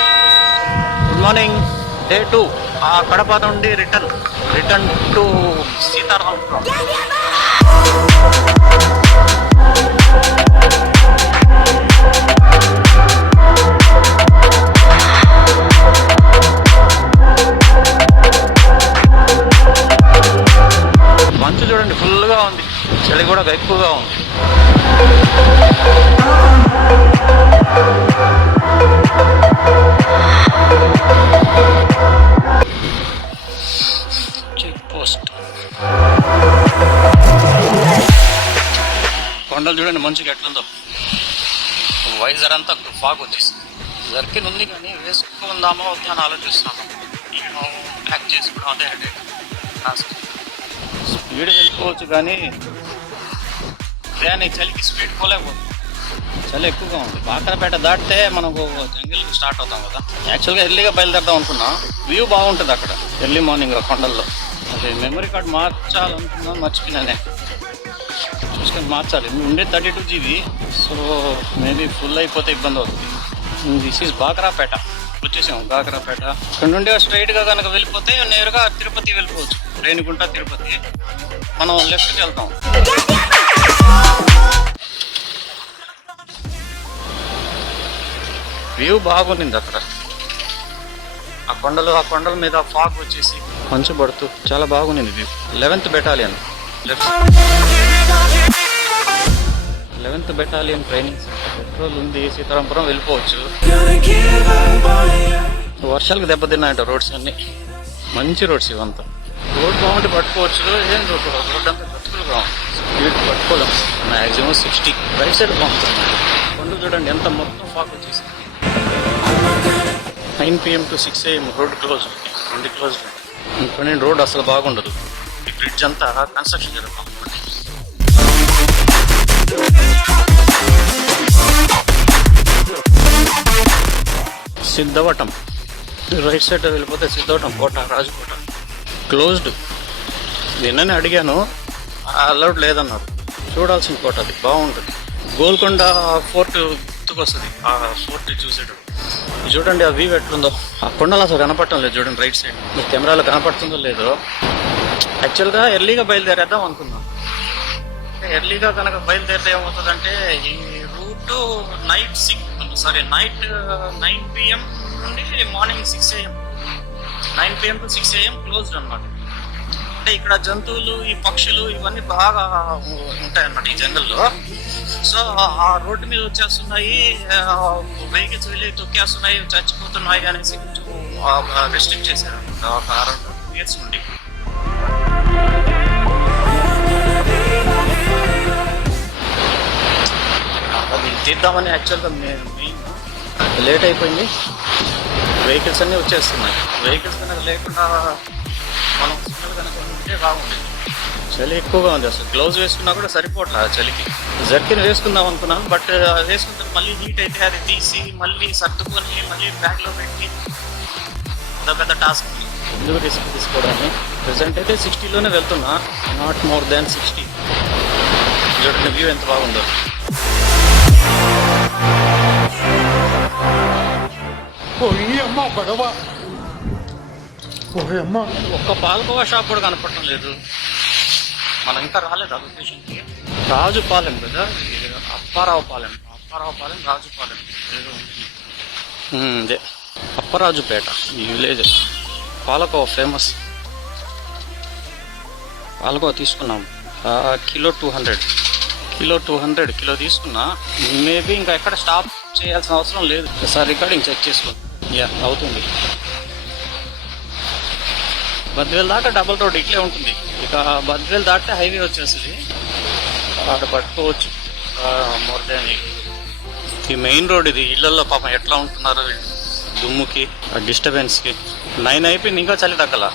Good morning day two ఆ కడప నుండి return. Return to Sitaram. మంచు చూడండి ఫుల్గా ఉంది. చలి కూడా ఎక్కువగా ఉంది. పోస్ట్. కొండలు చూడండి మంచిగా ఎట్లుందో. వైజర్ అంతా ఫాగ్ వచ్చేసింది. జర్కిన్ ఉంది కానీ వేసుకుందామా వద్దా అని ఆలోచిస్తున్నాను. నేను ప్యాక్ చేసుకోవడం అదే హెడేక్ స్పీడ్ వెళ్ళిపోవచ్చు కానీ ప్రయాణి చలికి స్పీడ్ పోలేకపోతుంది చాలా ఎక్కువగా ఉంది. బాకరపేట దాటితే మనకు జంగిల్ స్టార్ట్ అవుతాం కదా. యాక్చువల్గా ఎర్లీగా బయలుదేరదాం అనుకున్నా. వ్యూ బాగుంటుంది అక్కడ. ఎర్లీ మార్నింగ్ కొండల్లో. అదే మెమరీ కార్డ్ మార్చాలనుకున్నాను మర్చిపోయినానే. చూసుకొని మార్చాలి. ఉండే thirty two GB so maybe full అయిపోతే ఇబ్బంది అవుతుంది. దిస్ ఈజ్ బాక్రాపేట వచ్చేసాం బాకరాపేట ఇక్కడ నుండి స్ట్రైట్గా కనుక వెళ్ళిపోతే నేరుగా తిరుపతి వెళ్ళిపోవచ్చు. రేణిగుంట తిరుపతి. మనం లెఫ్ట్కి వెళ్తాం. వ్యూ బాగుంది అక్కడ. ఆ కొండలు ఆ కొండల మీద ఫాగ్ వచ్చేసి మంచు పడుతూ చాలా బాగుంది view eleventh battalion left eleventh battalion training patrol ఉంది సీతారాంపురం వెళ్ళిపోవచ్చు. వర్షాలకు దెబ్బతిన్నాయంట రోడ్స్ అన్ని. మంచి రోడ్స్ ఇవంతా. రోడ్ బాగుంటే పట్టుకోవచ్చు. ఏం రోడ్ రోడ్ అంతా గతుకులుగా ఉంది స్పీడ్ పట్టుకోలేం మ్యాక్సిమం సిక్స్టీ రైట్ సైడ్ బాగుంటుంది. కొండలు చూడండి ఎంత మొత్తం ఫాక్ వచ్చేసి nine PM to six AM road close రెండు క్లోజ్ ఇంకా రోడ్ అసలు బాగుండదు. ఈ బ్రిడ్జ్ అంతా కన్స్ట్రక్షన్ జరుగుతుంది సిద్ధవటం. రైట్ సైడ్ వెళ్ళిపోతే సిద్ధవటం కోట రాజకోట. క్లోజ్డ్ నిన్ననే అడిగాను అలౌడ్ లేదన్నారు. చూడాల్సిన కోట అది బాగుంటుంది. గోల్కొండ ఫోర్ట్ గుర్తుకొస్తుంది. ఆ ఫోర్ట్ చూసేటప్పుడు. చూడండి ఆ వ్యూ ఎట్లుందో. ఆ కొండలు అసలు కనపడటం లేదు చూడండి రైట్ సైడ్ మీ కెమెరాలో కనపడుతుందో లేదో. యాక్చువల్గా ఎర్లీగా బయలుదేరేద్దాం అనుకున్నాం. ఎర్లీగా కనుక బయలుదేరితే ఏమవుతుందంటే ఈ route night six sorry night nine PM నుండి morning six AM nine PM to six AM closed అనమాట అంటే ఇక్కడ జంతువులు ఈ పక్షులు ఇవన్నీ బాగా ఉంటాయి అన్నమాట ఈ జంగల్లో. సో ఆ రోడ్డు మీద వచ్చేస్తున్నాయి వెహికల్స్ వెళ్ళి తొక్కేస్తున్నాయి చచ్చిపోతున్నాయి అనేసి కొంచెం రెస్ట్రిక్ట్ చేశారు. ఒక అరౌండ్ ఇయర్స్ నుండి అది తీద్దామని యాక్చువల్గా మెయిన్ లేట్ అయిపోయింది. వెహికల్స్ అన్నీ వచ్చేస్తున్నాయి. వెహికల్స్ కనుక లేకుండా మనం సిగ్నల్ కనుక ఉంటే బాగుండేది. చలి ఎక్కువగా ఉంది అసలు. గ్లౌజ్ వేసుకున్నా కూడా సరిపోవట్లే ఆ చలికి. జర్కిన్ వేసుకుందాం అనుకున్నాను బట్ వేసుకుంటే మళ్ళీ హీట్ అయితే అది తీసి మళ్ళీ సర్దుకొని మళ్ళీ బ్యాగ్లో పెట్టి పెద్ద పెద్ద టాస్క్ ఎందుకు రిస్క్ తీసుకోవడానికి? ప్రెసెంట్ అయితే సిక్స్టీలోనే వెళ్తున్నా నాట్ మోర్ దాన్ సిక్స్టీ చూడండి వ్యూ ఎంత బాగుందో. గొడవ అమ్మ ఒక్క పాలకోవా షాప్ కూడా కనపడటం లేదు. మనం ఇంకా రాలేదు ఆ లొకేషన్కి రాజుపాలెం కదా? ఇది అప్పారావు పాలెం అప్పారావు పాలెం రాజుపాలెం ఏదో ఇదే అప్పరాజుపేట ఈ విలేజ్. పాలకోవా ఫేమస్ పాలకోవా తీసుకున్నాం. Kilo two hundred. Kilo two hundred kilo తీసుకున్నా. మేబీ ఇంకా ఎక్కడ స్టాప్ చేయాల్సిన అవసరం లేదు. ఒకసారి రికార్డింగ్ చెక్ చేసుకో. యా అవుతుంది. బద్వేల్ దాకా డబల్ రోడ్ ఇట్లే ఉంటుంది. ఇక బద్వేల్ దాటితే హైవే వచ్చేస్తుంది అక్కడ పట్టుకోవచ్చు. మోర్ దాన్ ఈ మెయిన్ రోడ్ ఇది. ఇళ్ళలో పాపం ఎట్లా ఉంటున్నారు. దుమ్ముకి డిస్టర్బెన్స్కి. నైన్ అయిపోయింది. ఇంకా చలి తగ్గల.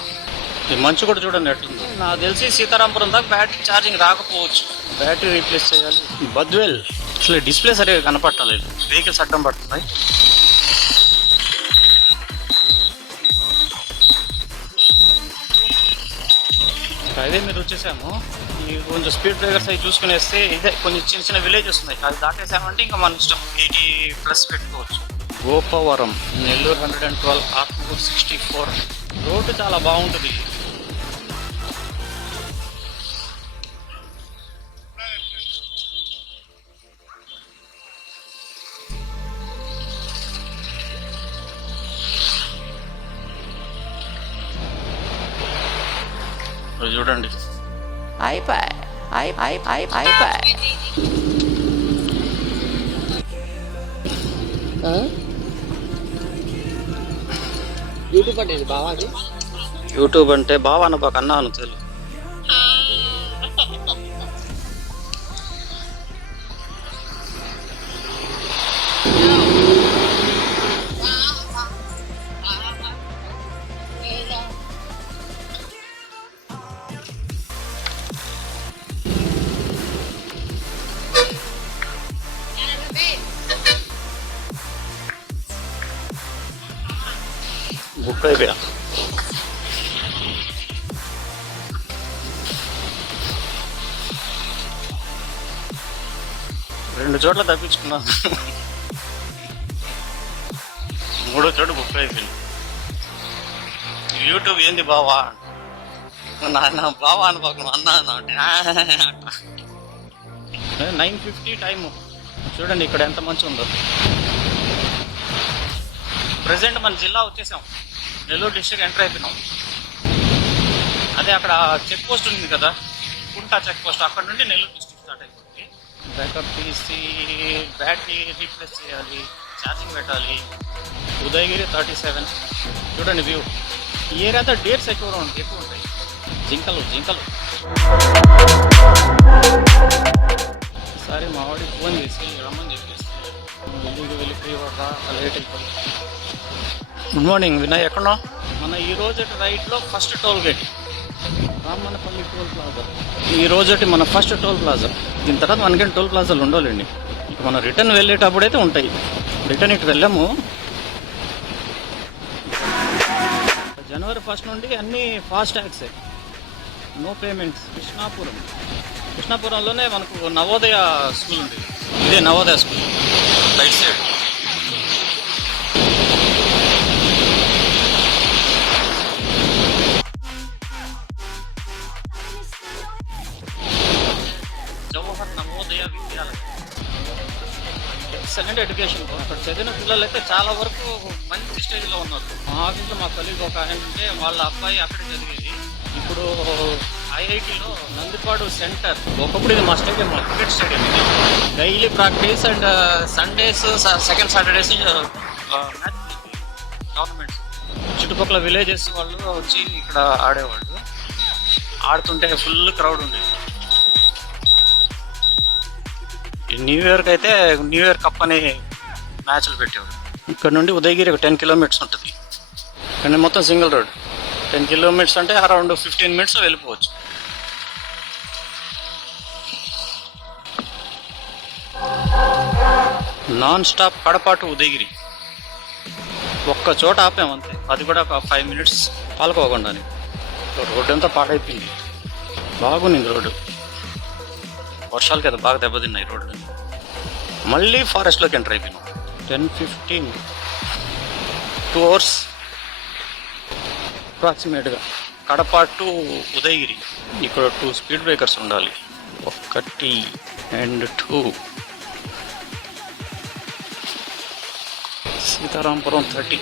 ఈ మంచు కూడా చూడండి ఎట్లుంది. నాకు తెలిసి సీతారాంపురం దాకా బ్యాటరీ ఛార్జింగ్ రాకపోవచ్చు. బ్యాటరీ రీప్లేస్ చేయాలి. బద్వేల్. అసలు డిస్ప్లే సరిగా కనపడటం లేదు. వెహికల్స్ అడ్డం పడుతున్నాయి. హైవే మీద వచ్చేసాము. ఈ కొంచెం స్పీడ్ బ్రేకర్స్ అవి చూసుకుని వేస్తే ఇదే కొంచెం చిన్న చిన్న విలేజెస్ ఉన్నాయి. అది దాటేసామంటే ఇంకా మన ఇష్టం ఎయిటీ ప్లస్ పెట్టుకోవచ్చు. Gopavaram Nellore hundred and twelve Atmur sixty four road చాలా బాగుంటుంది. చూడండి. యూట్యూబ్ అంటే బావా యూట్యూబ్ అంటే బావా నాకు అన్నాను తెలుగు అయిపోయా రెండు చోట్ల తప్పించుకున్నా. మూడో చోట బుక్ అయిపోయింది. యూట్యూబ్ ఏంది బావా? నాన్న బావా అనుకోకుండా అన్నా నైన్ ఫిఫ్టీ టైము. చూడండి ఇక్కడ ఎంత మంచి ఉందో. ప్రజెంట్ మన జిల్లా వచ్చేసాం. నెల్లూరు డిస్ట్రిక్ట్ ఎంటర్ అయిపోయినాం. అదే అక్కడ చెక్ పోస్ట్ ఉంది కదా కుంటా చెక్ పోస్ట్ అక్కడ నుండి నెల్లూరు డిస్ట్రిక్ట్ స్టార్ట్ అయిపోతుంది. బ్యాకప్ తీసి బ్యాటరీ రీప్లేస్ చేయాలి ఛార్జింగ్ పెట్టాలి. ఉదయగిరి థర్టీ సెవెన్ చూడండి వ్యూ ఈ ఏరియాతో డేట్స్ ఎక్కువ ఉంటాయి ఎక్కువ ఉంటాయి. జింకలు జింకలు. ఈసారి మా వాడికి ఫోన్ చేసి రమ్మని చెప్పేసి వెళ్ళి వెళ్ళిపోయి రా లేట్ అయిపోయింది. గుడ్ మార్నింగ్ వినయ్ ఎక్కడో మన ఈ రోజు రైట్లో first toll gate Ramannapalli toll plaza ఈ రోజు మన ఫస్ట్ టోల్ ప్లాజా దీని తర్వాత మనకేం టోల్ ప్లాజాలు ఉండాలండి ఇక మనం రిటర్న్ వెళ్ళేటప్పుడు అయితే ఉంటాయి. రిటర్న్ ఇటు వెళ్ళాము. జనవరి ఫస్ట్ నుండి అన్ని ఫాస్ట్ ట్యాక్సే నో పేమెంట్స్ కృష్ణాపురం. కృష్ణాపురంలోనే మనకు నవోదయ స్కూల్ ఉంది. ఇదే Navodaya school. Right side second education అక్కడ చదివిన పిల్లలు అయితే చాలా వరకు మంచి స్టేజ్లో ఉన్నారు. మా ఆఫీస్లో మా కొలీగ్ ఒక ఆయన ఉంటే వాళ్ళ అబ్బాయి అక్కడ చదివేది. ఇప్పుడు ఐఐటిలో నందిపాడు సెంటర్ ఒకప్పుడు ఇది మా స్టేడియం మా క్రికెట్ స్టేడియం ఇది. Daily practice and Sundays second Saturdays match government చుట్టుపక్కల విలేజెస్ వాళ్ళు వచ్చి ఇక్కడ ఆడేవాళ్ళు. ఆడుతుంటే ఫుల్ క్రౌడ్ ఉండేది. న్యూ ఇయర్కి అయితే న్యూ ఇయర్ కప్ అనే మ్యాచ్లు పెట్టేవారు. ఇక్కడ నుండి ఉదయగిరి ఒక టెన్ కిలోమీటర్స్ ఉంటుంది. కానీ మొత్తం సింగిల్ రోడ్. టెన్ కిలోమీటర్స్ అంటే అరౌండ్ ఫిఫ్టీన్ మినిట్స్ వెళ్ళిపోవచ్చు. నాన్ స్టాప్ కడపాటు ఉదయగిరి. ఒక్క చోట ఆపాము అంతే. అది కూడా ఒక ఫైవ్ మినిట్స్ పాల్కోకుండానే. రోడ్డు అంతా పాడైపోయింది. బాగుంది రోడ్డు. వర్షాలు కదా బాగా దెబ్బతిన్నాయి రోడ్లు మళ్ళీ ఫారెస్ట్లోకి ఎంటర్ అయిపోయినాం. టెన్ ఫిఫ్టీన్ టూ అవర్స్ అప్రాక్సిమేట్గా కడప టు ఉదయగిరి. ఇక్కడ టూ స్పీడ్ బ్రేకర్స్ ఉండాలి. ఒకటి అండ్ టూ సీతారాంపురం థర్టీ